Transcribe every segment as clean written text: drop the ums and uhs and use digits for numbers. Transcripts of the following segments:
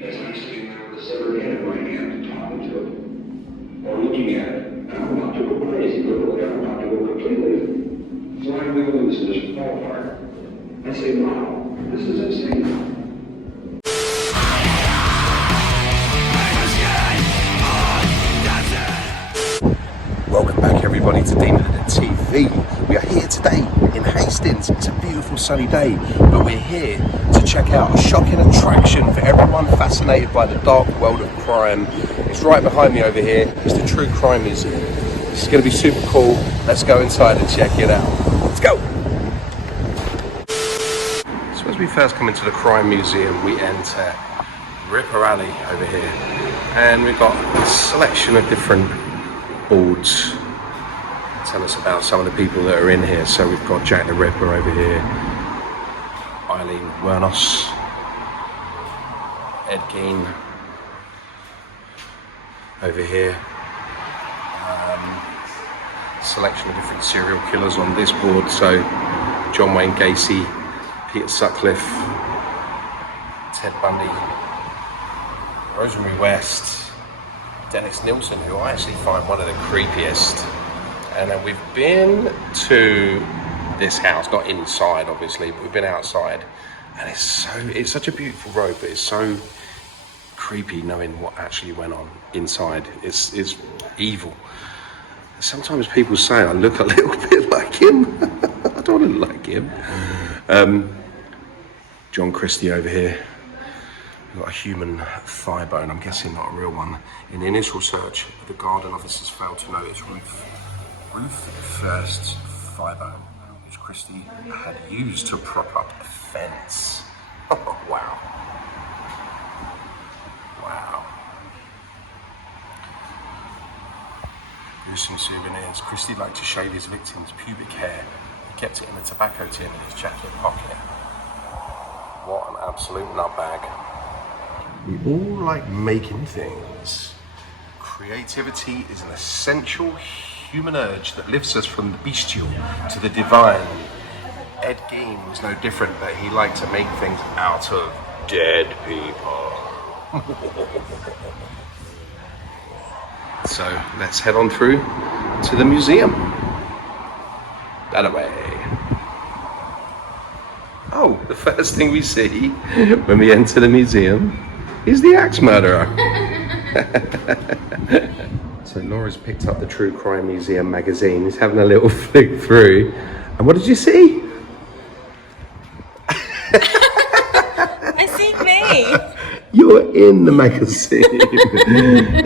As I'm sitting there with a severed head in my hand, talking to it, or looking at it. And I'm about to go crazy, literally. I'm about to go completely flying the loose and just fall apart. I say, wow, this is insane. Welcome back everybody to Demon TV. We are here today in Hastings. It's a beautiful sunny day, but we're here to check out a shocking attraction for everyone fascinated by the dark world of crime. It's right behind me over here. It's the True Crime Museum. This is going to be super cool. Let's go inside and check it out. Let's go! So as we first come into the Crime Museum, we enter Ripper Alley over here. And we've got a selection of different boards tell us about some of the people that are in here. So we've got Jack the Ripper over here, Eileen Wernos, Ed Gein over here, selection of different serial killers on this board. So John Wayne Gacy, Peter Sutcliffe, Ted Bundy, Rosemary West, Dennis Nilsen, who I actually find one of the creepiest. And then we've been to this house, not inside obviously, but we've been outside. And it's such a beautiful road, but it's so creepy knowing what actually went on inside. It's evil. Sometimes people say I look a little bit like him. I don't want to look like him. John Christie over here. We've got a human thigh bone, I'm guessing not a real one. In the initial search, the garden officers failed to notice Ruth First's thigh bone, which Christie had used to prop up a fence. Oh, wow. Wow. Gruesome souvenirs. Christie liked to shave his victims' pubic hair. He kept it in a tobacco tin in his jacket pocket. What an absolute nutbag. We all like making things. Creativity is an essential human urge that lifts us from the bestial to the divine. Ed Gein was no different, but he liked to make things out of dead people. So let's head on through to the museum. That way. Oh, the first thing we see when we enter the museum is the axe murderer. So Laura's picked up the True Crime Museum magazine. He's having a little flick through. And what did you see? I see me. You're in the magazine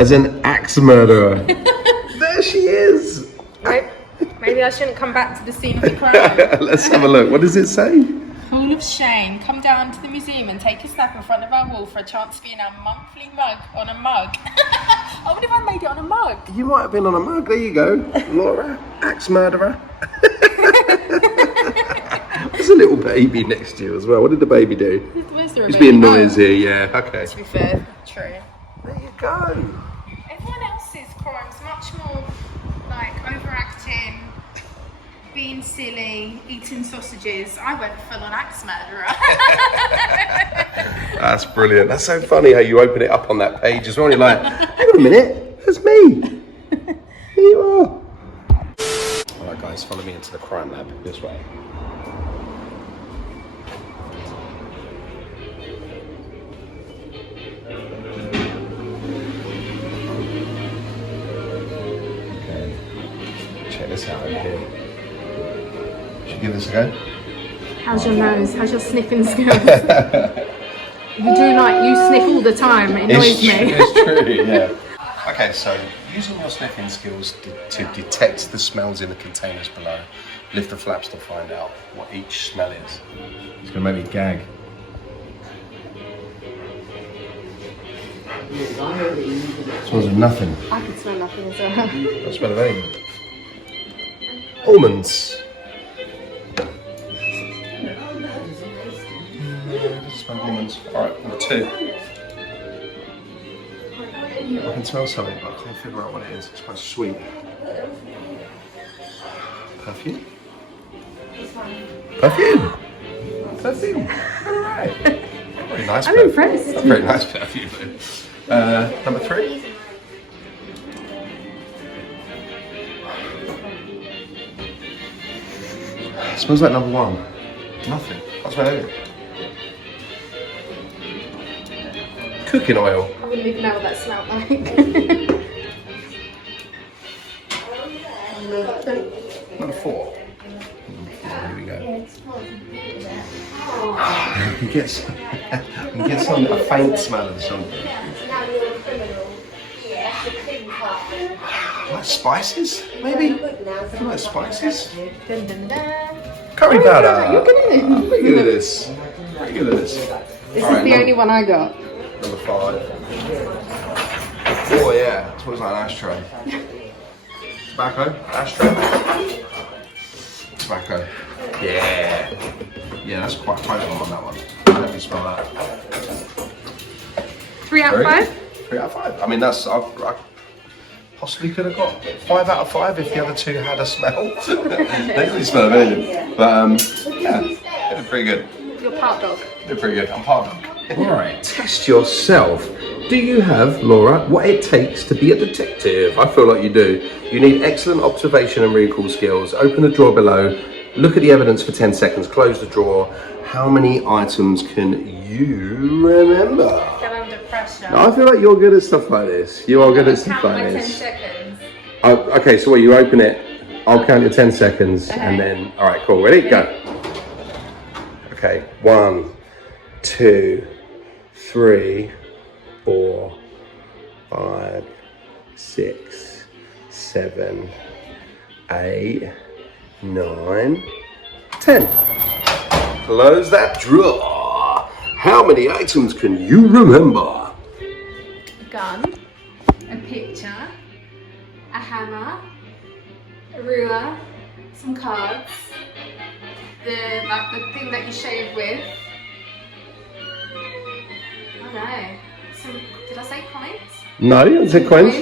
as an axe murderer. There she is. Maybe I shouldn't come back to the scene of the crime. Let's have a look. What does it say? Full of shame, come down to the museum and take a snap in front of our wall for a chance to be in our monthly mug on a mug. I wonder if I made it on a mug. You might have been on a mug. There you go. Laura, axe murderer. There's a little baby next to you as well. What did the baby do? He's being noisy, yeah. Okay. To be fair, true. There you go. Everyone else's crime's much more like overacting, being silly, eating sausages. I went full on axe murderer. That's brilliant. That's so funny how you open it up on that page as well. You're like, hang on a minute, that's me. Here you are. All right, guys, follow me into the crime lab this way. Okay, check this out over here. Give this a go. How's your nose? How's your sniffing skills? You do like, you sniff all the time, it annoys me. It's true, yeah. Okay, so using your sniffing skills to detect the smells in the containers below, lift the flaps to find out what each smell is. It's going to make me gag. Smells of nothing. I can smell nothing as well. I smell of anything. Almonds. Almonds. Alright, number 2. I can smell something, but I can't figure out what it is. It's quite sweet. Perfume? Perfume! Perfume! Alright. Very nice. I'm impressed. A very nice perfume. Number 3. It smells like number 1. Nothing. That's what I do. Cooking oil. I wouldn't even know what that smelled like. Number 4. Here we go. You get some, a faint smell of something. Like spices, maybe? Like spices? Dun, dun, dun. Curry powder. You're good at it. Pretty good at this. Pretty good at this. This is the only one I got. Number 5. Oh yeah, it smells like an ashtray. Tobacco, ashtray. Tobacco. Yeah. Yeah, that's quite potent on that one. Let me smell that. 3 out of 5? 3 out of 5. I mean, that's I possibly could have got 5 out of 5 if the other 2 had a smell. They really smell amazing. But yeah, they did pretty good. You're part dog. They're pretty good. I'm part dog. Alright, test yourself. Do you have, Laura, what it takes to be a detective? I feel like you do. You need excellent observation and recall skills. Open the drawer below. Look at the evidence for 10 seconds. Close the drawer. How many items can you remember? Get under pressure. I feel like you're good at stuff like this. You are good at stuff like Count my 10 this. seconds. Okay, so you open it. I'll count your 10 seconds and then, all right, cool. Ready? Go. Okay, 1, 2, 3, 4, 5, 6, 7, 8, 9, 10. Close that drawer. How many items can you remember? A gun, a picture, a hammer, a ruler, some cards, the thing that you shave with. I don't know. Did I say coins? No, you haven't said coins.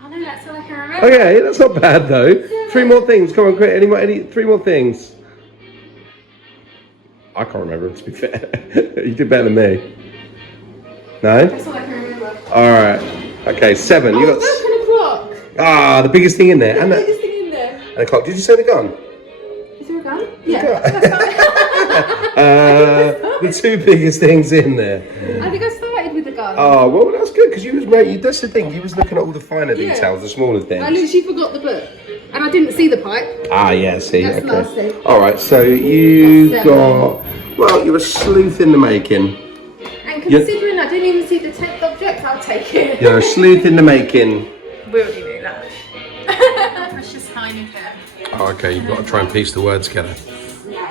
Oh no, that's all I can remember. Okay, that's not bad though. 3 more things. Come on, quick. 3 more things. I can't remember, to be fair. You did better than me. No? That's all I can remember. Alright. Okay, 7. You got. Look at the clock. Ah, the biggest thing in there. And The biggest thing in there. a clock. Did you say the gun? Is there a gun? Yeah. The 2 biggest things in there. I think I started with the gun. Oh, well, that's good because you was that's the thing. You was looking at all the finer details, the smaller things. I literally forgot the book. And I didn't see the pipe. Ah, yeah, see, That's okay. nasty. All right, so you That's got, well, you're a sleuth in the making. And considering I didn't even see the 10th object, I'll take it. You're a sleuth in the making. We already knew that. Precious Heineken. Oh, okay, you've got to try and piece the words together.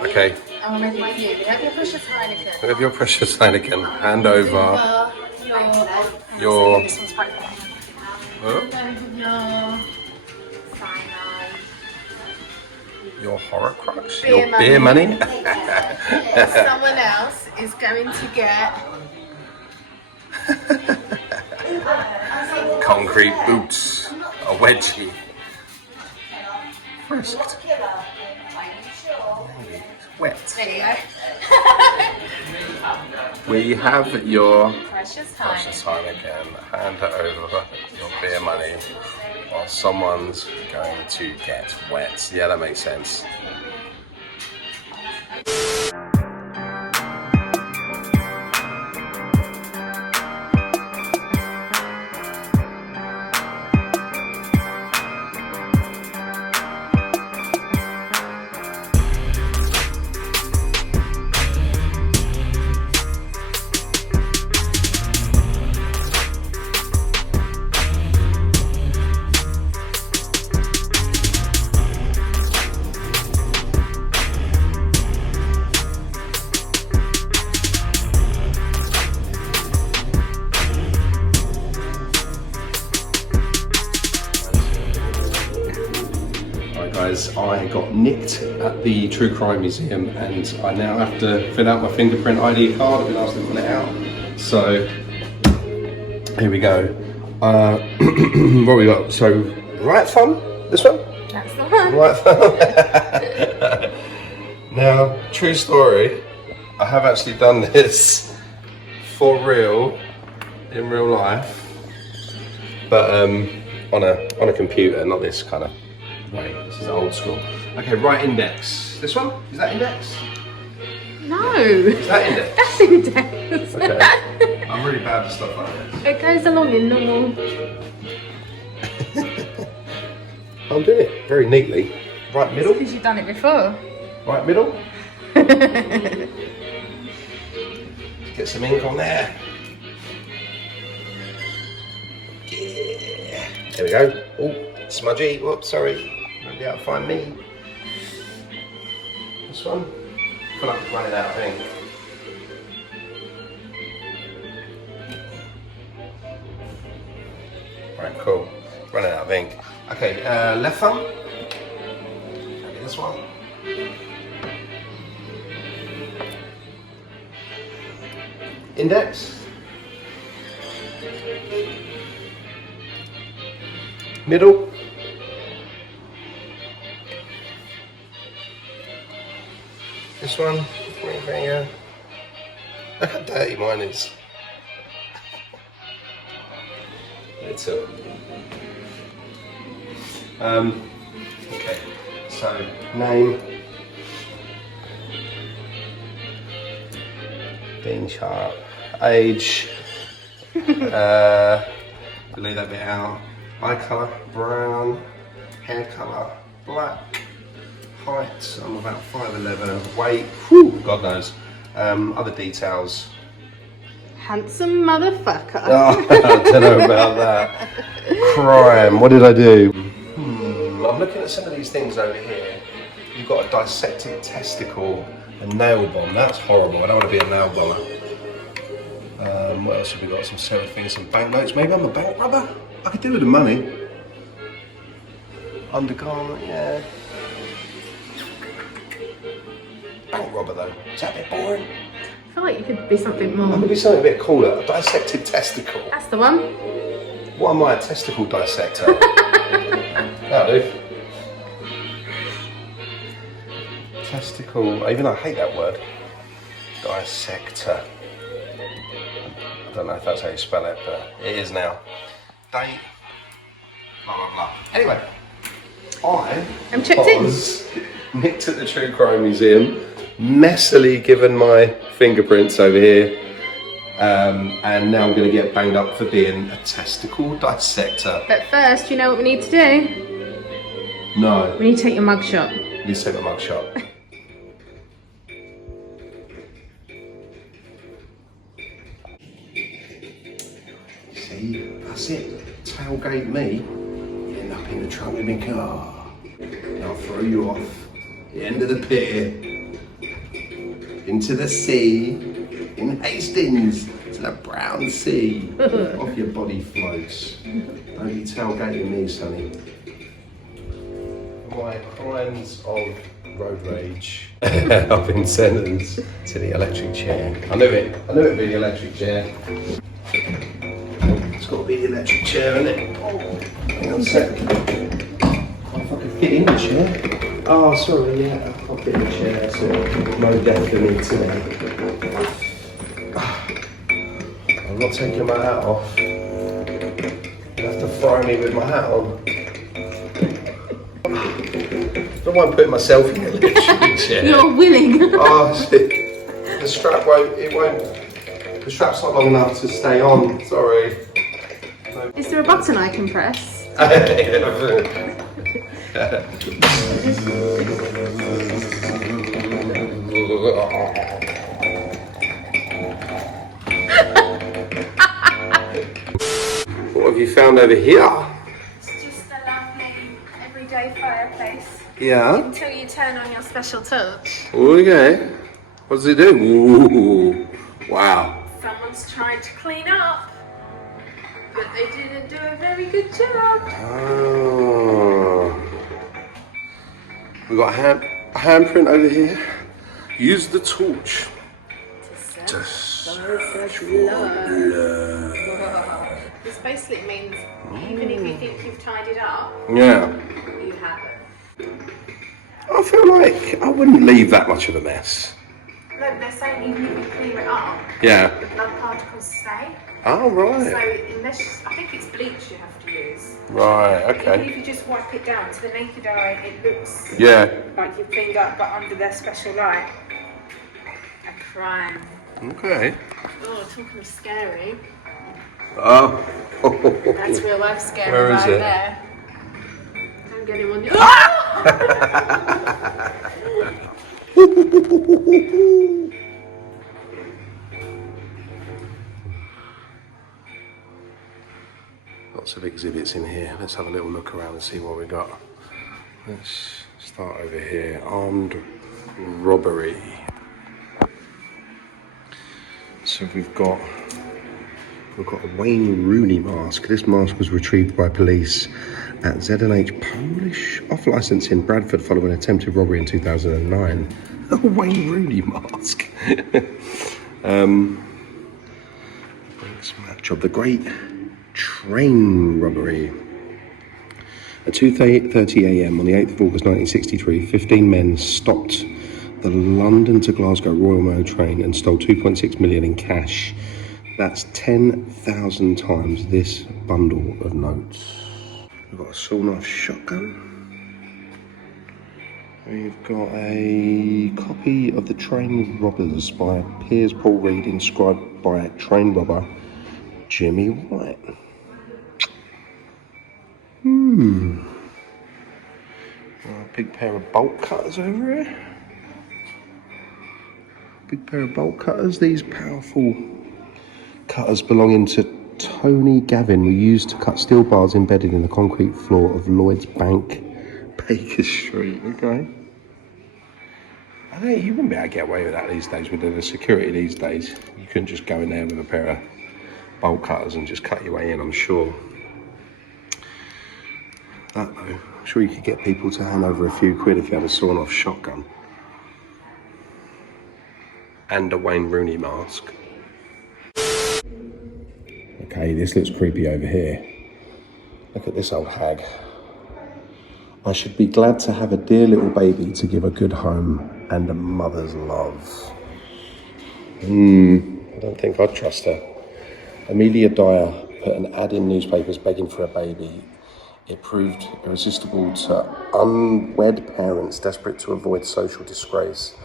Okay. I'm ready for you. Have your Precious Heineken. Have your precious Heineken. Hand over your... This one's quite fun. Your Horcrux? Beer Your beer money? Someone else is going to get Concrete boots. A wedgie. Frisked. Wet. There you go. We have your Precious precious Heineken. Heineken. Hand it over your beer money while someone's going to get wet. Yeah, that makes sense. Guys, I got nicked at the True Crime Museum and I now have to fill out my fingerprint ID card. I've been asked to fill it out. So, here we go. What we got? So, right thumb? This one? That's the one. Right thumb. Now, true story, I have actually done this for real, in real life, but on a computer, not this kind of way. This is old school. Okay, right index. This one? Is that index? No. Is that index? That's index. Okay. I'm really bad at stuff like this. It goes along in normal. I'm doing it very neatly. Right middle. Because you've done it before. Right middle. Get some ink on there. Yeah. There we go. Oh, smudgy. Whoops, sorry. Won't be able to find me. This one. I feel like it's running out of ink. Right, cool. Running out of ink. Okay, left thumb. Okay, this one. Index. Middle. This one. Ring finger. Look how dirty mine is. It's a. Okay, so name. Bean chart. Age. Leave that bit out. Eye colour, brown. Hair colour, black. Height, I'm about 5'11". Weight, whew, God knows. Other details. Handsome motherfucker. Oh, I don't know about that. Crime, what did I do? I'm looking at some of these things over here. You've got a dissected testicle, a nail bomb. That's horrible. I don't want to be a nail bomber. What else have we got? Some silly things, some banknotes. Maybe I'm a bank robber? I could do with the money. Undergarment, yeah. Bank robber though. Is that a bit boring? I feel like you could be something more. I could be something a bit cooler. A dissected testicle. That's the one. What am I, a testicle dissector? That'll do. Testicle, even I hate that word. Dissector. I don't know if that's how you spell it, but it is now. Date, blah blah blah. Anyway, I'm checked in. nicked at the True Crime Museum, messily given my fingerprints over here, and now I'm going to get banged up for being a testicle dissector. But first, you know what we need to do? No. We need to take your mugshot. You need to take my mugshot. See, that's it. Tailgate me, you end up in the trunk of my car. And I'll throw you off the end of the pier into the sea in Hastings to the brown sea. Off your body floats. Don't be tailgating me, sonny. My crimes of road rage. I've been sentenced to the electric chair. I knew it. I knew it'd be the electric chair. It's got to be the electric chair, isn't it? Oh, hang on a sec. If I could get in the chair. Oh, sorry, yeah, I'll get in the chair. So no death for me today. I'm not taking my hat off. You have to fry me with my hat on. I don't mind putting myself in the electric chair. You're willing. Oh, shit. The strap won't, the strap's not long enough to stay on, sorry. Is there a button I can press? What have you found over here? It's just a lovely everyday fireplace. Yeah. Until you turn on your special touch. Okay. What does it do? Ooh. Wow. Someone's trying to clean up, but they didn't do a very good job. Oh. We've got a handprint over here. Use the torch to search for blood. This basically means even if you think you've tidied up, Yeah. you haven't. I feel like I wouldn't leave that much of a mess. Look, they're saying even if you clear it up, Yeah. the blood particles stay. Oh, So right. unless, I think it's bleach you have to use. Right, Even okay. if you just wipe it down to the naked eye, it looks Yeah. like you've cleaned up, but under their special light. A crime. Okay. Oh, talking of scary. Oh. That's real life scary Where is right it? there. Don't get him on the. Lots of exhibits in here. Let's have a little look around and see what we got. Let's start over here. Armed robbery. So we've got a Wayne Rooney mask. This mask was retrieved by police at Z&H Polish off-licence in Bradford following an attempted robbery in 2009. A Wayne Rooney mask. Match of the Great Train Robbery. At 2:30 a.m. on the 8th of August 1963, 15 men stopped the London to Glasgow Royal Mail train and stole 2.6 million in cash. That's 10,000 times this bundle of notes. We've got a sawn-off shotgun. We've got a copy of The Train Robbers by Piers Paul Reed, inscribed by train robber Jimmy White. A big pair of bolt cutters over here. Big pair of bolt cutters. These powerful cutters belonging to Tony Gavin were used to cut steel bars embedded in the concrete floor of Lloyd's Bank, Baker Street. Okay. I think you wouldn't be able to get away with that these days with the security these days. You couldn't just go in there with a pair of bolt cutters and just cut your way in, I'm sure. That though, I'm sure you could get people to hand over a few quid if you had a sawn-off shotgun. And a Wayne Rooney mask. Okay, this looks creepy over here. Look at this old hag. I should be glad to have a dear little baby to give a good home and a mother's love. I don't think I'd trust her. Amelia Dyer put an ad in newspapers begging for a baby. It proved irresistible to unwed parents desperate to avoid social disgrace.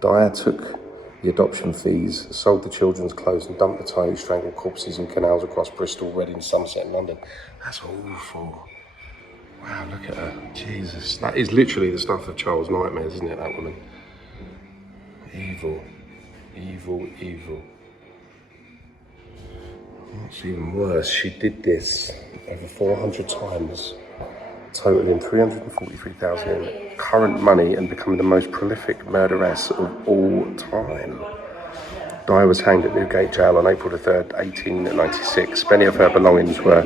Dyer took the adoption fees, sold the children's clothes and dumped the tiny strangled corpses in canals across Bristol, Reading, Somerset and London. That's awful. Wow, look at her. Jesus. That is literally the stuff of child's nightmares, isn't it, that woman? Evil. Evil, evil. What's even worse, she did this over 400 times, totaling 343,000 in current money and becoming the most prolific murderess of all time. Dyer was hanged at Newgate Jail on April the 3rd, 1896. Many of her belongings were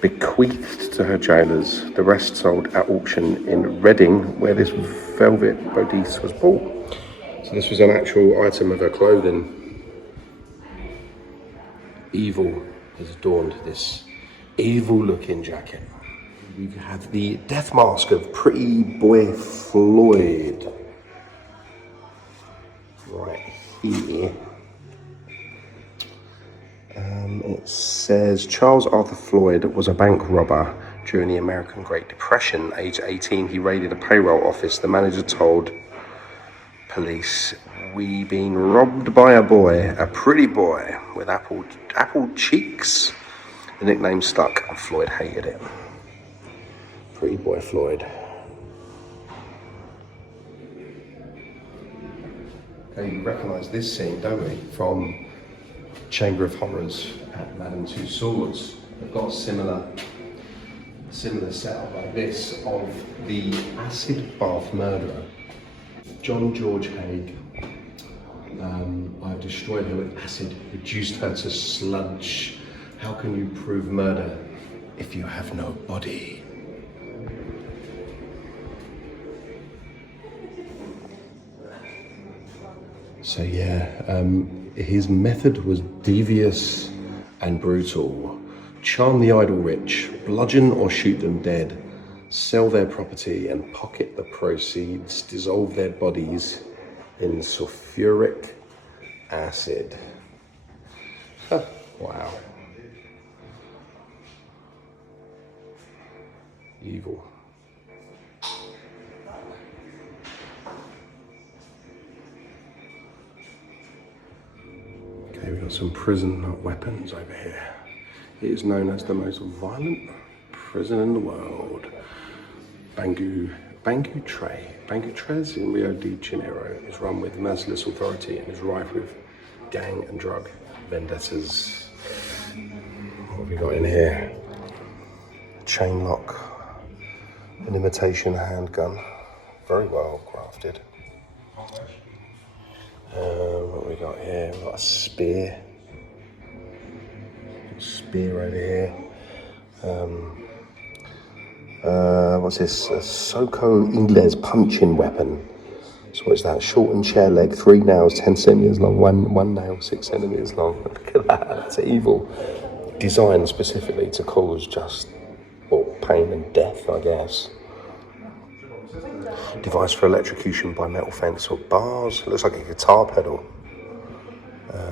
bequeathed to her jailers. The rest sold at auction in Reading, where this velvet bodice was bought. So this was an actual item of her clothing. Evil has adorned this evil-looking jacket. We have the death mask of Pretty Boy Floyd right here. It says Charles Arthur Floyd was a bank robber during the American Great Depression. Age 18, he raided a payroll office. The manager told police, "We been robbed by a boy, a pretty boy with apple cheeks." The nickname stuck and Floyd hated it. Pretty Boy Floyd. Okay, we recognise this scene, don't we, from Chamber of Horrors at Madame Tussauds. They've got a similar setup like this of the acid bath murderer. John George Haig. I've destroyed her with acid, reduced her to sludge. How can you prove murder if you have no body? So yeah, his method was devious and brutal. Charm the idle rich, bludgeon or shoot them dead. sell their property and pocket the proceeds, dissolve their bodies in sulfuric acid. Huh, wow. Evil. Okay, we've got some prison weapons over here. It is known as the most violent prison in the world. Bangu Tres in Rio de Janeiro is run with merciless authority and is rife with gang and drug vendettas. What have we got in here? A chain lock, an imitation handgun, very well crafted. What have we got here? We've got a spear. Spear over here. What's this? A Soco Ingles punching weapon. So what's that? Shortened chair leg, 3 nails, 10 centimeters long, one nail, 6 centimeters long. Look at that, that's evil. Designed specifically to cause just, well, pain and death, I guess. Device for electrocution by metal fence or bars. Looks like a guitar pedal.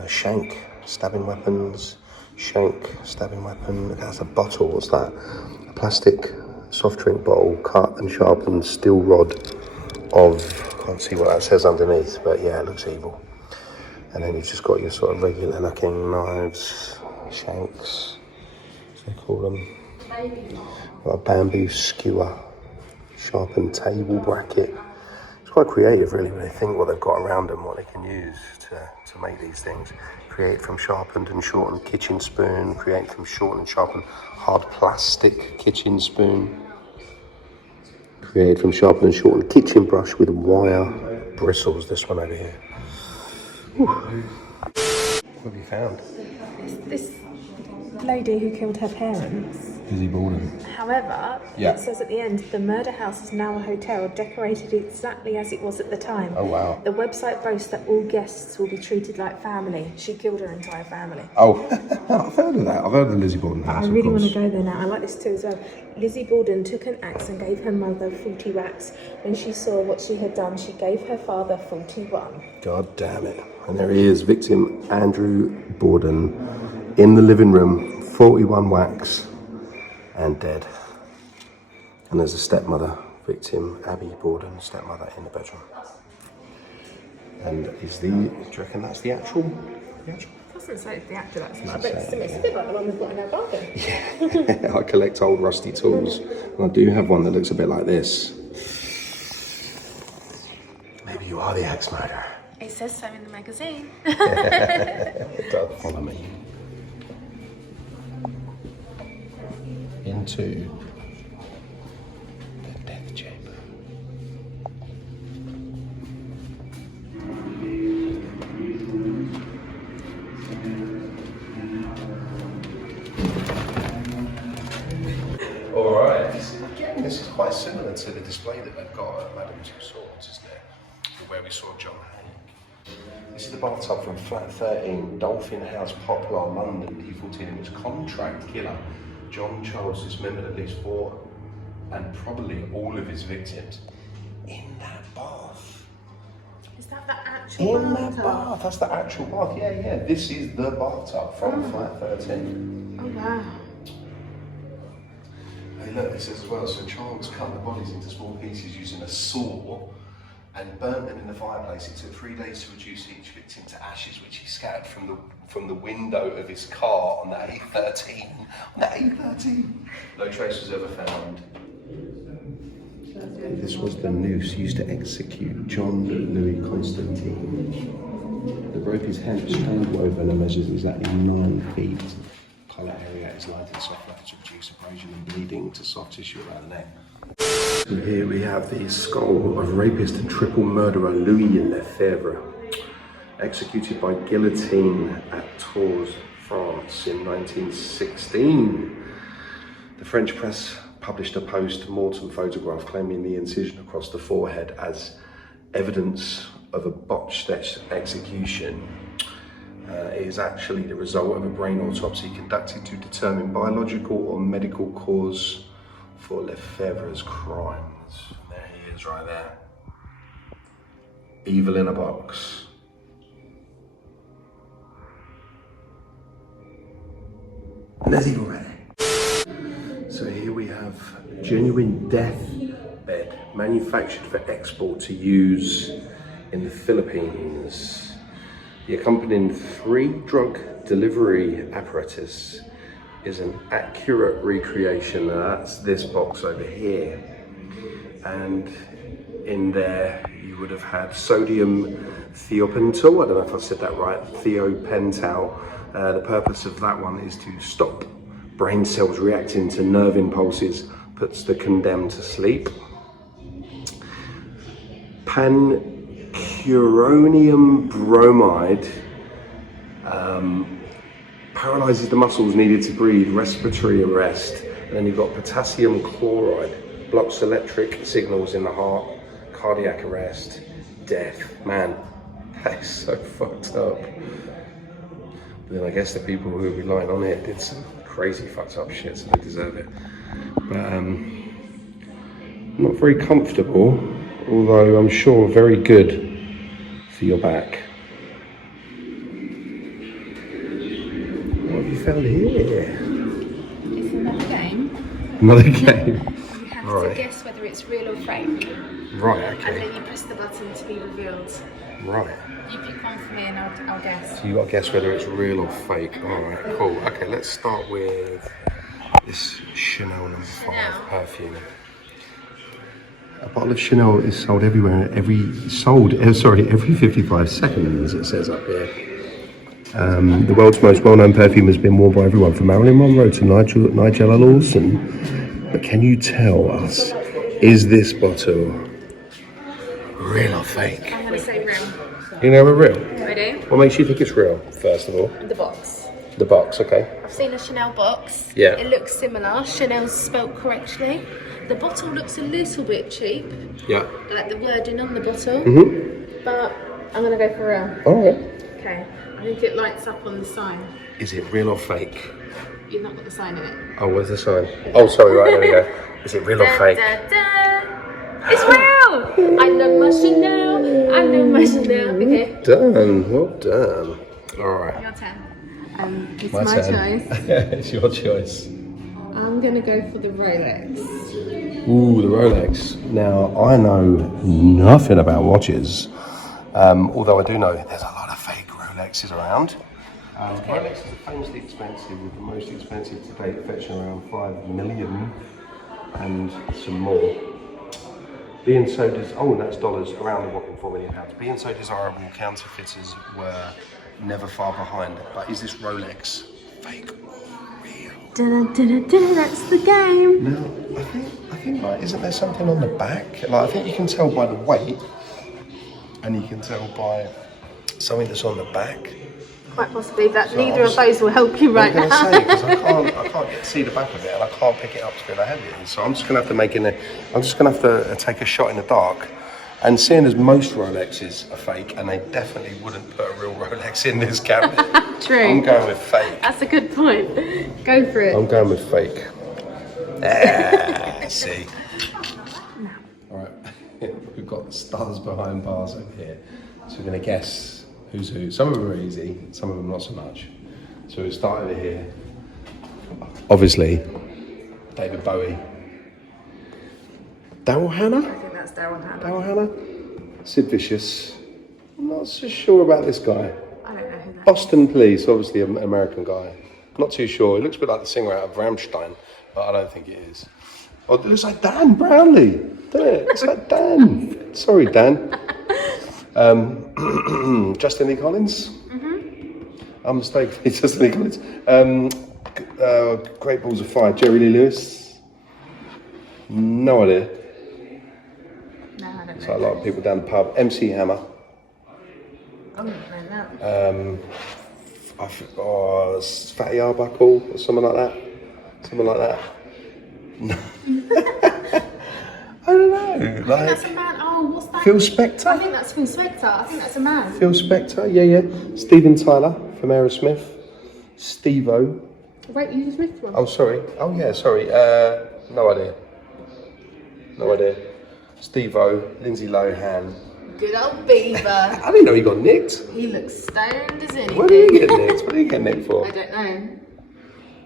Shank, stabbing weapons. Shank, stabbing weapon. Look, that's a bottle. What's that? A plastic soft drink bottle, cut and sharpened steel rod of, can't see what that says underneath, but yeah, it looks evil. And then you've just got your sort of regular looking knives, shanks, as they call them. Got a bamboo skewer, sharpened table bracket. It's quite creative really when they think what they've got around them, what they can use to make these things. Create from sharpened and shortened kitchen spoon, create from shortened and sharpened hard plastic kitchen spoon. Create from sharpened and shortened kitchen brush with wire bristles, this one over here. Whew. What have you found? This lady who killed her parents. Lizzie Borden. However, it says at the end, the murder house is now a hotel, decorated exactly as it was at the time. Oh, wow. The website boasts that all guests will be treated like family. She killed her entire family. Oh, I've heard of that. I've heard of the Lizzie Borden house. I really want to go there now. I like this too as well. Lizzie Borden took an axe and gave her mother 40 whacks. When she saw what she had done, she gave her father 41. God damn it. And there he is, victim Andrew Borden, in the living room, 41 whacks and dead. And there's a stepmother, victim Abby Borden, stepmother in the bedroom. And do you reckon that's the actual? Doesn't say it's the actual, it's a bit like the one we've got in our garden. Yeah, I collect old rusty tools. And I do have one that looks a bit like this. Maybe you are the axe murderer. It says so in the magazine. It does. Follow me into the death chamber. All right. Again, this is quite similar to the display that they've got at Madame Tussauds, isn't it? Where we saw John Haig. This is the bathtub from flat 13, Dolphin House, Poplar, London, D14. It was contract killer John Charles dismembered at least 4 and probably all of his victims in that bath. Is that the actual In bathtub? that bath, that's the actual bath. Yeah. This is the bathtub from flat 13. Oh wow. Hey, look, it says as well, so Charles cut the bodies into small pieces using a saw and burnt them in the fireplace. It took 3 days to reduce each victim to ashes, which he scattered from the window of his car on the A13. On the A13! No trace was ever found. This was the noose used to execute John Louis Constantine. The rope is hemp strand woven and measures exactly 9 feet. Collar area is light and soft enough to reduce abrasion and bleeding to soft tissue around the neck. And here we have the skull of rapist and triple murderer Louis Lefebvre, executed by guillotine at Tours, France in 1916. The French press published a post-mortem photograph claiming the incision across the forehead as evidence of a botched execution. It is actually the result of a brain autopsy conducted to determine biological or medical cause for Lefebvre's crimes. There he is right there. Evil in a box. Let's go ready. So here we have genuine death bed manufactured for export to use in the Philippines. The accompanying 3-drug delivery apparatus is an accurate recreation. That's this box over here. And in there you would have had sodium thiopental, I don't know if I said that right, thiopental. The purpose of that one is to stop brain cells reacting to nerve impulses, puts the condemned to sleep. Pancuronium bromide paralyzes the muscles needed to breathe, respiratory arrest. And then you've got potassium chloride, blocks electric signals in the heart, cardiac arrest, death. Man, that is so fucked up. But then I guess the people who were relying on it did some crazy fucked up shit, so they deserve it. But not very comfortable, although I'm sure very good for your back. What have you found here? It's another game. Another game? You have Right. to guess whether it's real or fake. Right, And okay. then you press the button to be revealed. Right. You pick one for me and I'll guess. So you got to guess whether it's real or fake. Alright, cool. Okay, let's start with this Chanel No. 5 perfume. A bottle of Chanel is sold everywhere, every 55 seconds, it says up here. The world's most well-known perfume has been worn by everyone from Marilyn Monroe to Nigella Lawson. But can you tell us, is this bottle real or fake? I'm going to say real. You know we're real? Ready? What makes you think it's real, first of all? The box. The box, okay. I've seen a Chanel box. Yeah. It looks similar. Chanel's spelt correctly. The bottle looks a little bit cheap. Yeah. Like the wording on the bottle. Mm-hmm. But I'm going to go for real. Alright. Okay. I think it lights up on the sign. Is it real or fake? You've not got the sign in it. Oh, where's the sign? Oh, sorry, right, there we go. Is it real or fake? Da, da. It's real! I know my Chanel. I know my Chanel. Okay. Done, well done. Alright. Your turn. It's My my turn. choice. It's your choice. I'm going to go for the Rolex. Ooh, the Rolex. Now, I know nothing about watches, although I do know there's a lot of fake Rolexes around. Rolexes are famously expensive, with the most expensive to date fetching around 5 million and some more. Being so that's dollars, around the whopping £4 million. Being so desirable, counterfeiters were never far behind. But is this Rolex fake or real? That's the game. Now, I think like, isn't there something on the back? Like, I think you can tell by the weight, and you can tell by something that's on the back. Quite possibly, but So neither of those will help you right I'm now. going to say, because I can't get to see the back of it, and I can't pick it up to where I have it. So I'm just going to have to take a shot in the dark. And seeing as most Rolexes are fake, and they definitely wouldn't put a real Rolex in this cabinet. True. I'm going with fake. That's a good point. Go for it. I'm going with fake. See. Alright, we've got stars behind bars over here. So we're going to guess who's who. Some of them are easy, some of them not so much. So we'll start over here. Obviously, David Bowie. Daryl Hannah? I think that's Daryl Hannah. Daryl Hannah? Sid Vicious. I'm not so sure about this guy. I don't know who that is. Boston Police, obviously an American guy. Not too sure. He looks a bit like the singer out of Rammstein, but I don't think it is. Oh, it looks like Dan Brownlee. Doesn't it? It's like Dan. Sorry, Dan. Justin Lee Collins. I'm mistaken. It's Justin Lee Collins. Great Balls of Fire. Jerry Lee Lewis. No idea. No, I don't It's know. like a lot of people down the pub. MC Hammer. I don't know that. Fatty Arbuckle or something like that. Something like that. I don't know. Like That's a man. Oh, what's that? Phil I Spector. think that's Phil Spector. I think that's a man. Phil Spector. Yeah. Steven Tyler from Aerosmith. Steve-O. Wait, you just missed one. Oh, sorry. Oh, yeah. Sorry. No idea. No idea. Steve-O, Lindsay Lohan. Good old Beaver. I didn't know he got nicked. He looks stoned as anything. What did he get nicked? What did he get nicked for? I don't know.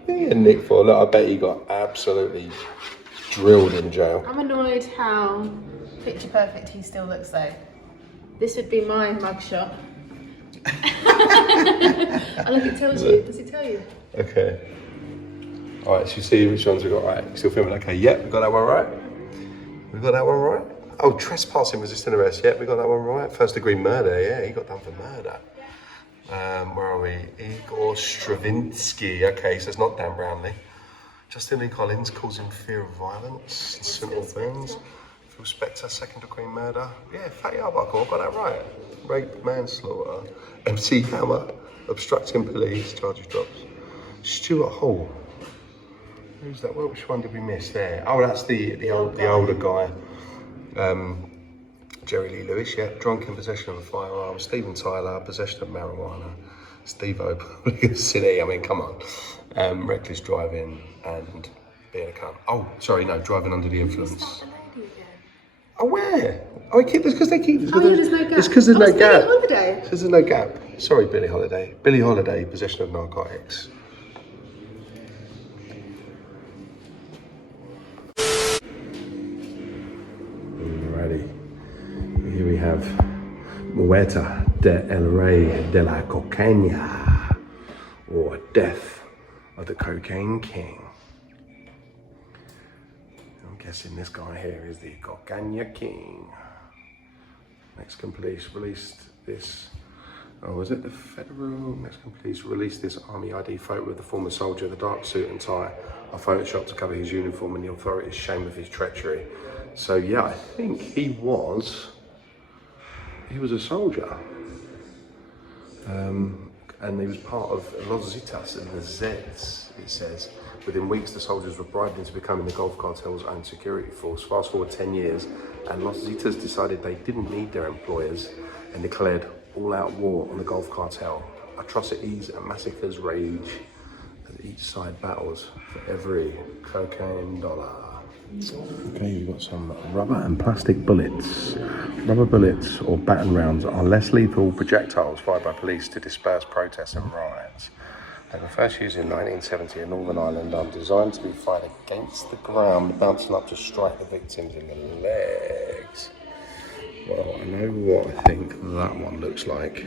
What did he get nicked for? Look, I bet he got absolutely drilled in jail. I'm annoyed how picture perfect he still looks though. This would be my mugshot. Oh, look, it tells you. Does it tell you? Okay. Alright, so you see which ones we got right. You still filming? Okay, yep, we got that one right. We got that one right. Oh, trespassing, resisting arrest. Yep, we got that one right. First degree murder. Yeah, he got done for murder. Where are we? Igor Stravinsky. Okay, so it's not Dan Brownlee. Justin Lee Collins, causing fear of violence and simple things. Phil Spector, second degree murder. Yeah, Fatty Arbuckle, I got that right. Rape, manslaughter. MC Hammer, obstructing police, charges drops. Stuart Hall. Who's that? Which one did we miss there? Oh, that's the older guy. Jerry Lee Lewis, yeah. Drunk in possession of a firearm. Steven Tyler, possession of marijuana. Steve-O, public city. I mean, come on. Reckless driving and being a cunt. Oh, sorry, no, driving under the influence. Oh, where? Oh, it's because they keep. Oh, yeah, there's no gap. It's because there's no gap. Billie Holiday. Because there's no gap. Sorry, Billie Holiday. Billie Holiday, possession of narcotics. Alrighty. Here we have Muerte de El Rey de la Cocaína, or Death of the Cocaine King. I'm guessing this guy here is the Cocaine King. Mexican police released this. Oh, was it the federal? Mexican police released this army ID photo of the former soldier, the dark suit and tie, are photoshopped to cover his uniform and the authorities' shame of his treachery. So yeah, I think he was a soldier. And he was part of Los Zetas and the Zeds, it says. Within weeks, the soldiers were bribed into becoming the Gulf Cartel's own security force. Fast forward 10 years, and Los Zetas decided they didn't need their employers and declared all-out war on the Gulf Cartel. Atrocities and massacres rage as each side battles for every cocaine dollar. Okay, we've got some rubber and plastic bullets. Rubber bullets or baton rounds are less lethal projectiles fired by police to disperse protests and riots. They were first used in 1970 in Northern Ireland and designed to be fired against the ground, bouncing up to strike the victims in the legs. Well, I know what I think that one looks like.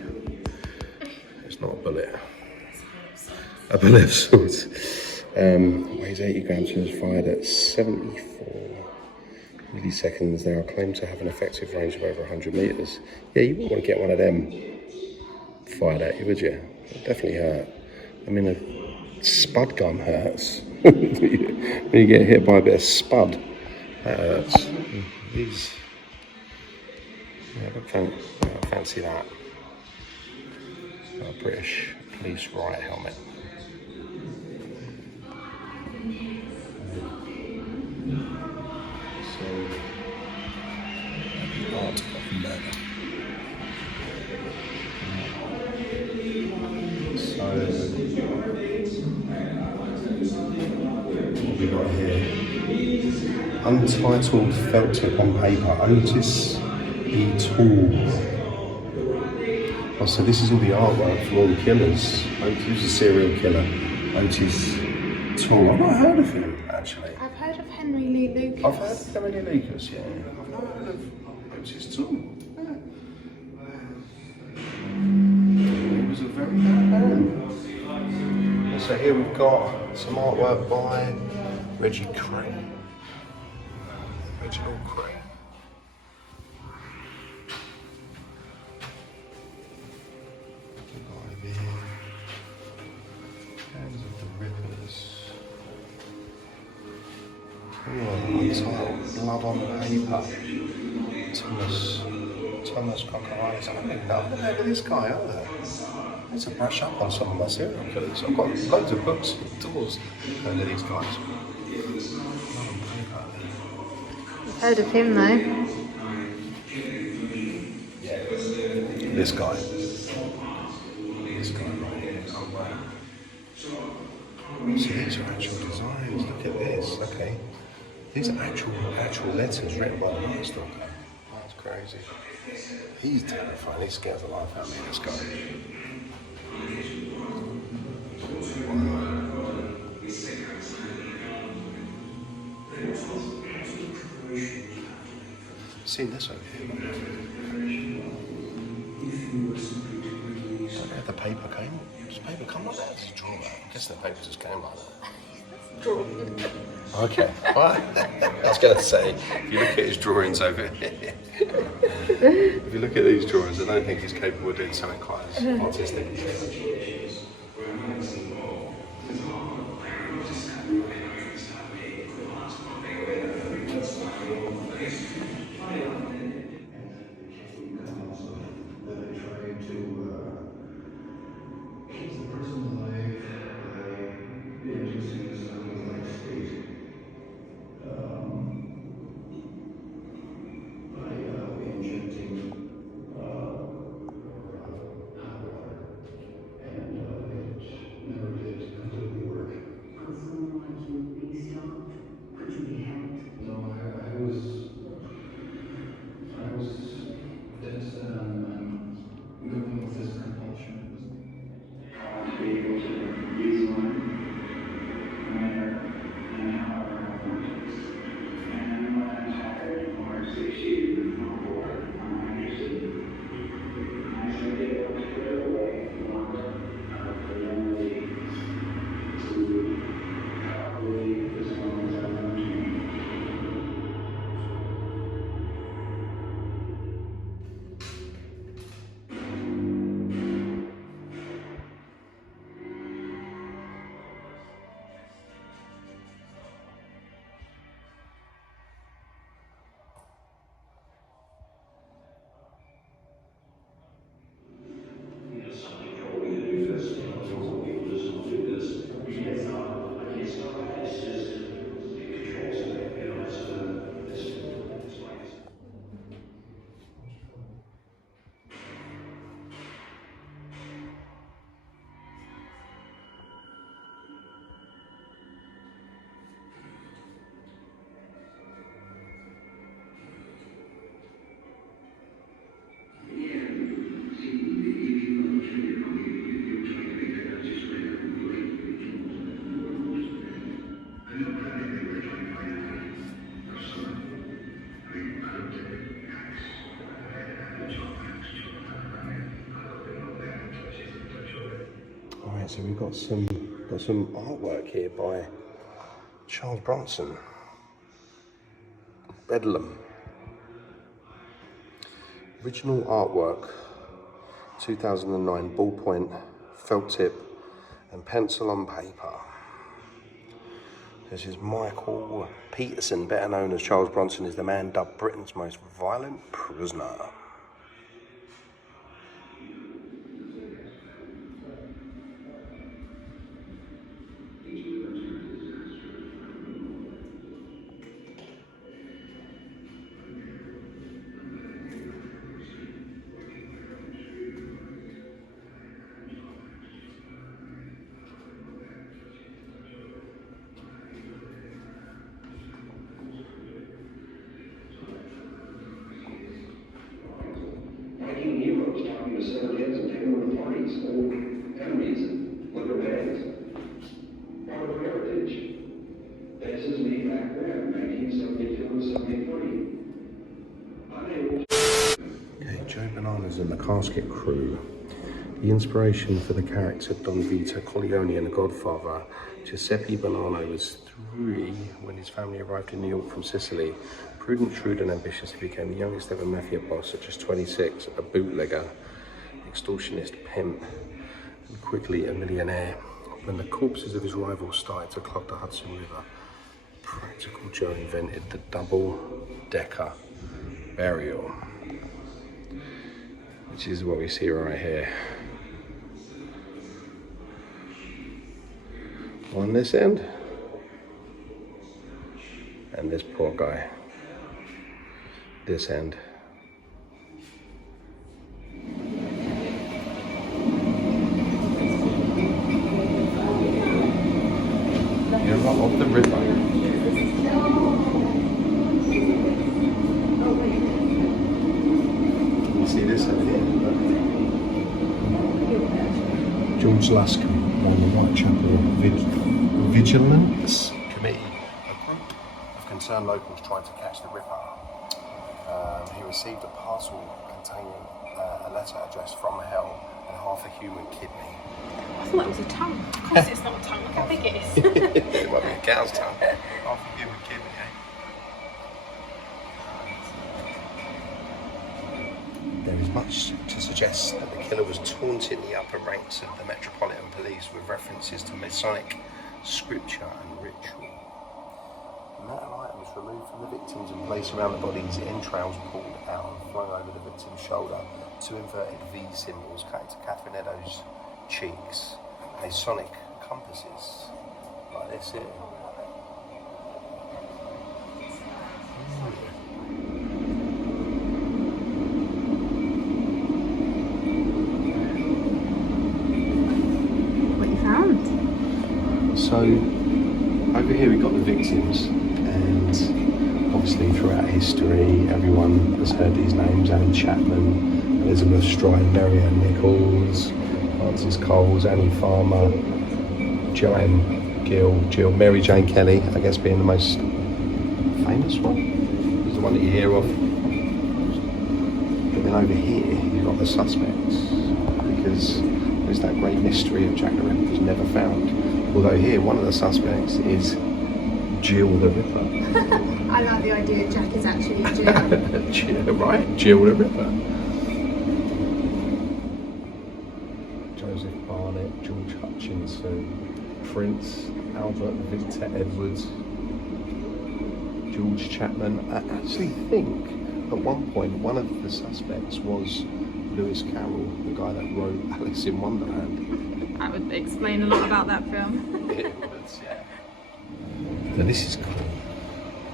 It's not a bullet. A bullet of sorts. Weighs 80 grams and was fired at 74 milliseconds. They are claimed to have an effective range of over 100 metres. Yeah, you wouldn't want to get one of them fired at you, would you? It would definitely hurt. I mean, a spud gun hurts. When you get hit by a bit of spud, that hurts. These, yeah, I don't fancy that. A British police riot helmet. So, art of murder. So, what we got here? Untitled felt tip on paper. Otis E. Toole. Oh, so this is all the artwork from all the killers. He was a serial killer. Otis Toole. I've not heard of him, actually. I've heard of Henry Lee Lucas. I've heard of Henry Lee Lucas, yeah. I've not heard of Otis Toole. Yeah. He was a very bad man. And so here we've got some artwork by Reggie Crane. Reginald Crane. Untitled Blood on Paper. Thomas Cockerides. I don't even know. I've never heard of this guy either. I need to brush up on some of my serial killers. I've got loads of books and doors under these guys. I've heard of him though. This guy. This guy right here. Oh wow. So these are actual designs. Look at this. Okay. These are actual letters written by the master. That's crazy. He's terrifying. He scares the life out of me, this guy. Seen this over here. Don't know if the paper came. Does paper come like that? Does it draw that? I guess the paper just came like that. Okay. Well, I was going to say, if you look at his drawings over here, if you look at these drawings, I don't think he's capable of doing something quite as artistic. So we've got some artwork here by Charles Bronson. Bedlam. Original artwork, 2009, ballpoint, felt tip, and pencil on paper. This is Michael Peterson, better known as Charles Bronson, is the man dubbed Britain's most violent prisoner. Talking to severed heads and taking over parties, old enemies and liquor bags. Part of heritage. This is me back then, 1972, 73. Okay, Joe Bananas and the Casket Crew. The inspiration for the character Don Vito Corleone in The Godfather, Giuseppe Bonanno was 3 when his family arrived in New York from Sicily. Prudent, shrewd and ambitious, he became the youngest ever mafia boss at just 26, a bootlegger, extortionist, pimp, and quickly a millionaire. When the corpses of his rivals started to clog the Hudson River, Practical Joe invented the double-decker burial, which is what we see right here. On this end, and this poor guy, this end. You're not off the river. George Lusk ran the Whitechapel Vigilance Committee, a group of concerned locals trying to catch the Ripper. He received a parcel containing a letter addressed from hell and half a human kidney. I thought it was a tongue. Of course it's not a tongue. Look how big it is. It might be a cow's tongue. Half a human kidney, eh? There is much to suggest that the killer was taunting the upper ranks of the Metropolitan Police with references to Masonic scripture and ritual. Metal items removed from the victims and placed around the bodies, entrails pulled out and flung over the victim's shoulder, two inverted V symbols cut into Catherine Eddowes' cheeks, Masonic compasses, like this here. What you found? So, over here we've got the victims, and obviously throughout history everyone has heard these names: Annie Chapman, Elizabeth Stride, Mary Ann Nichols, Frances Coles, Annie Farmer, Joanne Jill, Mary Jane Kelly, I guess being the most famous one, is the one that you hear of. But then over here you've got the suspects, because there's that great mystery of Jack the Ripper was never found. Although here one of the suspects is Jill the Ripper. I like the idea Jack is actually Jill. Jill, right? Jill the Ripper. Joseph Barnett, George Hutchinson, Prince Albert Victor Edwards, George Chapman. I actually think at one point one of the suspects was Lewis Carroll, the guy that wrote Alice in Wonderland. That would explain a lot about that film. It was, yeah. So this is cool.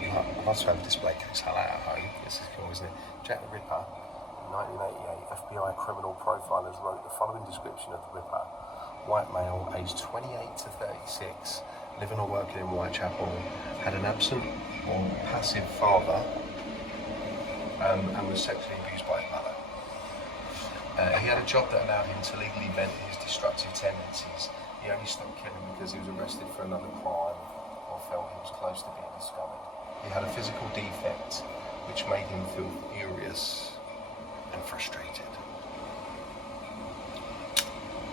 I also have a display case hung out at home. This is cool, isn't it? Jack the Ripper, in 1988, FBI criminal profilers wrote the following description of the Ripper. White male, aged 28 to 36, living or working in Whitechapel, had an absent or passive father, and was sexually abused by his mother. He had a job that allowed him to legally vent his destructive tendencies. He only stopped killing because he was arrested for another crime or felt he was close to being discovered. He had a physical defect which made him feel furious and frustrated.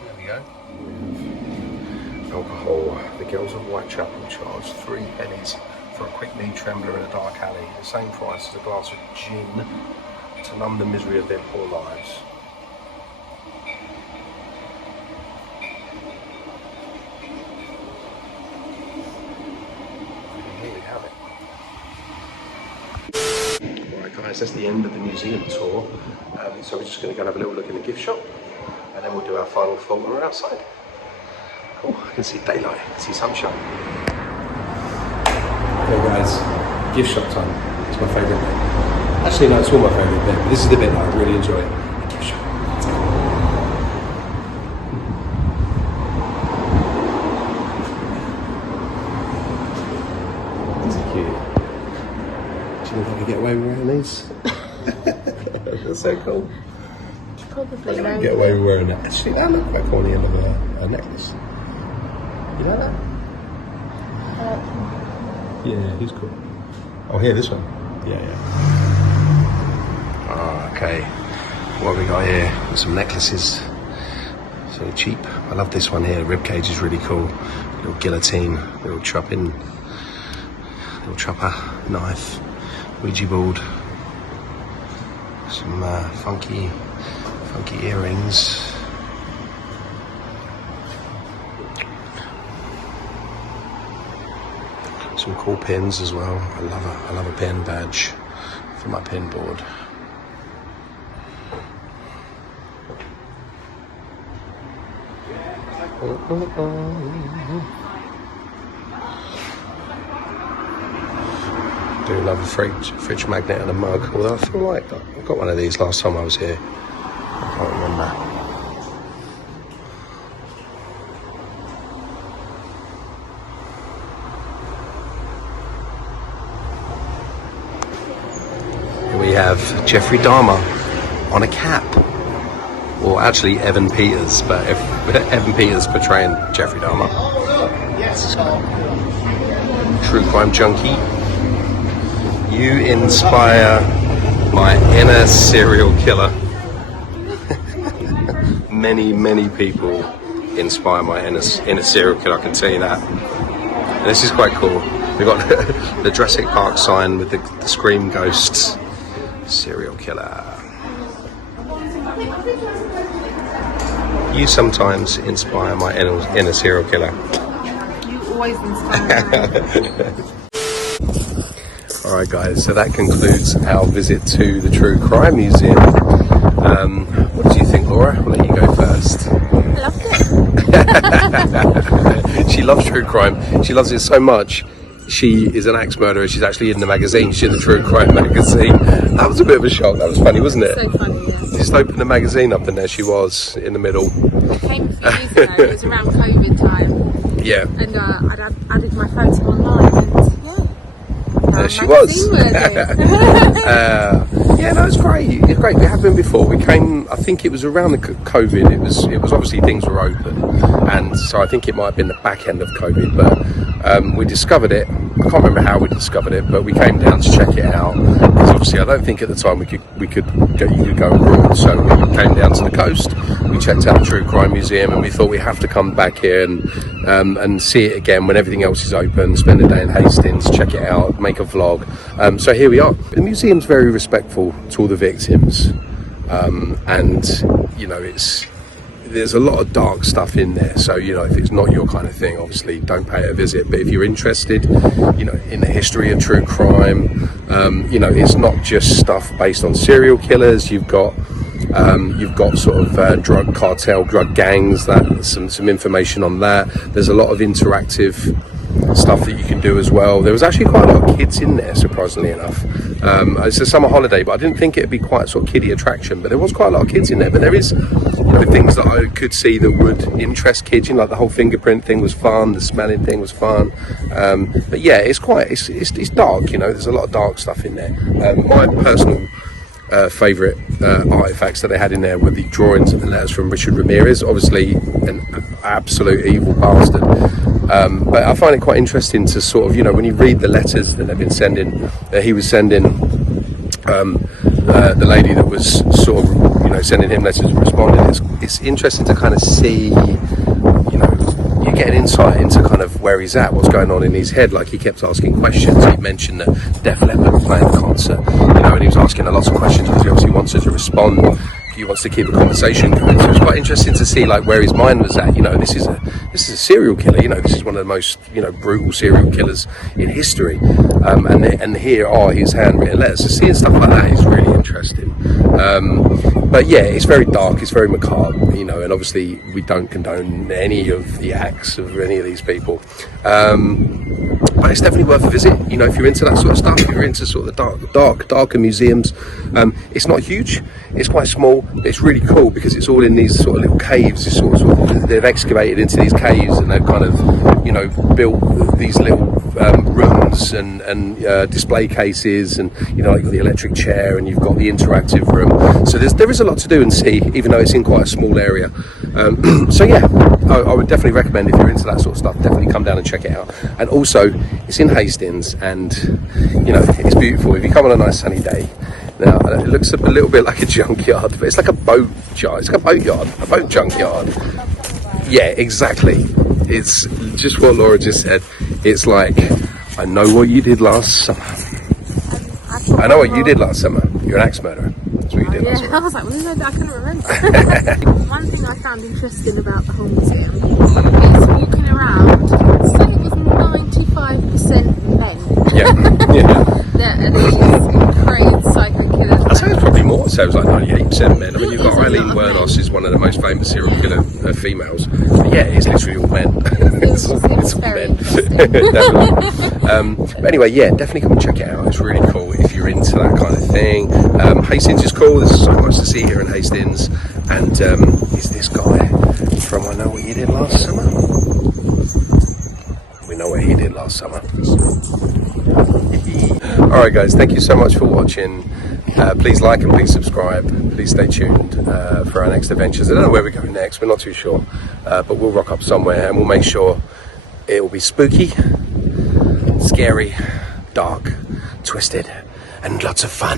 There we go. Alcohol. The girls of Whitechapel charged 3 pennies for a quick knee trembler in a dark alley, the same price as a glass of gin to numb the misery of their poor lives. Here we have it. Right guys, that's the end of the museum tour. So we're just going to go and have a little look in the gift shop, and then we'll do our final thought when we're outside. Oh, I can see daylight, I can see sunshine. Hey guys, gift shop time. It's my favourite bit. Actually, no, it's all my favourite bit, but this is the bit that I really enjoy. The gift shop. These are cute. Do you know if I can get away with wearing these? That's so cool. Probably I can get away with wearing that. Actually, that look quite cool on the end of a necklace. You like that? Yeah, he's cool. Oh, here, this one. Yeah. Oh, okay. What have we got here? Got some necklaces. So cheap. I love this one here. Rib cage is really cool. Little guillotine, little chopper, knife, Ouija board. Some funky earrings. Some cool pins as well. I love a pin badge for my pin board. Do love a fridge magnet and a mug. Although I feel like I got one of these last time I was here. I can't remember. We have Jeffrey Dahmer on a cap, or or actually Evan Peters, but Evan Peters portraying Jeffrey Dahmer. True crime junkie. You inspire my inner serial killer. Many people inspire my inner serial killer, I can tell you that. And this is quite cool. We've got the Jurassic Park sign with the Scream Ghosts serial killer. You sometimes inspire my inner serial killer. You always inspire me. Alright guys, so that concludes our visit to the True Crime Museum. What did you think, Laura? I'll let you go first. I loved it. She loves true crime. She loves it so much. She is an axe murderer. She's actually in the magazine. She's in the True Crime magazine. That was a bit of a shock. That was funny, wasn't it? So funny, yeah. Just opened the magazine up and there she was in the middle. I came a few years ago. It was around COVID time. Yeah. And I'd added my photo online and There she was. Yeah, no, it's great. It's great. We have been before. We came. I think it was around the COVID. It was obviously things were open, and so I think it might have been the back end of COVID. But we discovered it. I can't remember how we discovered it, but we came down to check it out. Because obviously, I don't think at the time you could go abroad. So we came down to the coast. We checked out the True Crime Museum, and we thought we have to come back here and see it again when everything else is open. Spend a day in Hastings, check it out, make a vlog. So here we are. The museum's very respectful to all the victims, and you know there's a lot of dark stuff in there. So you know, if it's not your kind of thing, obviously don't pay it a visit. But if you're interested, you know, in the history of true crime, you know, it's not just stuff based on serial killers. You've got sort of drug cartel, drug gangs. That some information on that. There's a lot of interactive stuff that you can do as well. There was actually quite a lot of kids in there, surprisingly enough. It's a summer holiday, but I didn't think it'd be quite sort of kiddie attraction, but there was quite a lot of kids in there. But there is, you know, things that I could see that would interest kids. You know, like the whole fingerprint thing was fun, the smelling thing was fun. But yeah, it's dark, you know, there's a lot of dark stuff in there. My personal favourite artifacts that they had in there were the drawings and the letters from Richard Ramirez, obviously an absolute evil bastard. But I find it quite interesting to sort of, you know, when you read the letters that they've been sending, that he was sending the lady that was sort of, you know, sending him letters and responding. It's interesting to kind of see, you know, you get an insight into kind of where he's at, what's going on in his head. Like he kept asking questions. He mentioned that Def Leppard were playing the concert, you know, and he was asking a lot of questions because he obviously wanted to respond. He wants to keep a conversation going. So it's quite interesting to see like where his mind was at. You know, this is a serial killer. You know, this is one of the most, you know, brutal serial killers in history. And here are his handwritten letters. So seeing stuff like that is really interesting. But yeah, it's very dark. It's very macabre. You know, and obviously we don't condone any of the acts of any of these people. But it's definitely worth a visit. You know, if you're into that sort of stuff, if you're into sort of the darker museums. It's not huge. It's quite small. It's really cool because it's all in these sort of little caves. It's sort of they've excavated into these caves and they've kind of, you know, built these little rooms and display cases, and you know, like the electric chair, and you've got the interactive room. So there is a lot to do and see, even though it's in quite a small area. So yeah, I would definitely recommend, if you're into that sort of stuff, definitely come down and check it out. And also, it's in Hastings, and you know, it's beautiful. If you come on a nice sunny day. Now, it looks a little bit like a junkyard, but it's like a boat yard. It's like a boat yard, a boat junkyard. Yeah, exactly. It's just what Laura just said. It's like, I know what you did last summer. I know what you did last summer. You're an axe murderer. That's what you did last summer. I was like, what did I do? I couldn't remember. One thing I found interesting about the whole museum is walking around, it's like it was 95% men. Yeah. That are these crazed psycho killers. I'd say it's probably more. So it was like 98% men. I mean, you've got Eileen Wernos, is one of the most famous serial killer females. But yeah, it's literally all men. It's all men. Definitely. But anyway, yeah, definitely come and check it out. It's really cool if you're into that kind of thing. Hastings is cool. There's so much to see here in Hastings. And is this guy from I Know What You Did Last Summer? We know what he did last summer. Alright guys, thank you so much for watching. Please like and please subscribe. Please stay tuned for our next adventures. I don't know where we're going next, we're not too sure, but we'll rock up somewhere and we'll make sure it will be spooky, scary, dark, twisted, and lots of fun.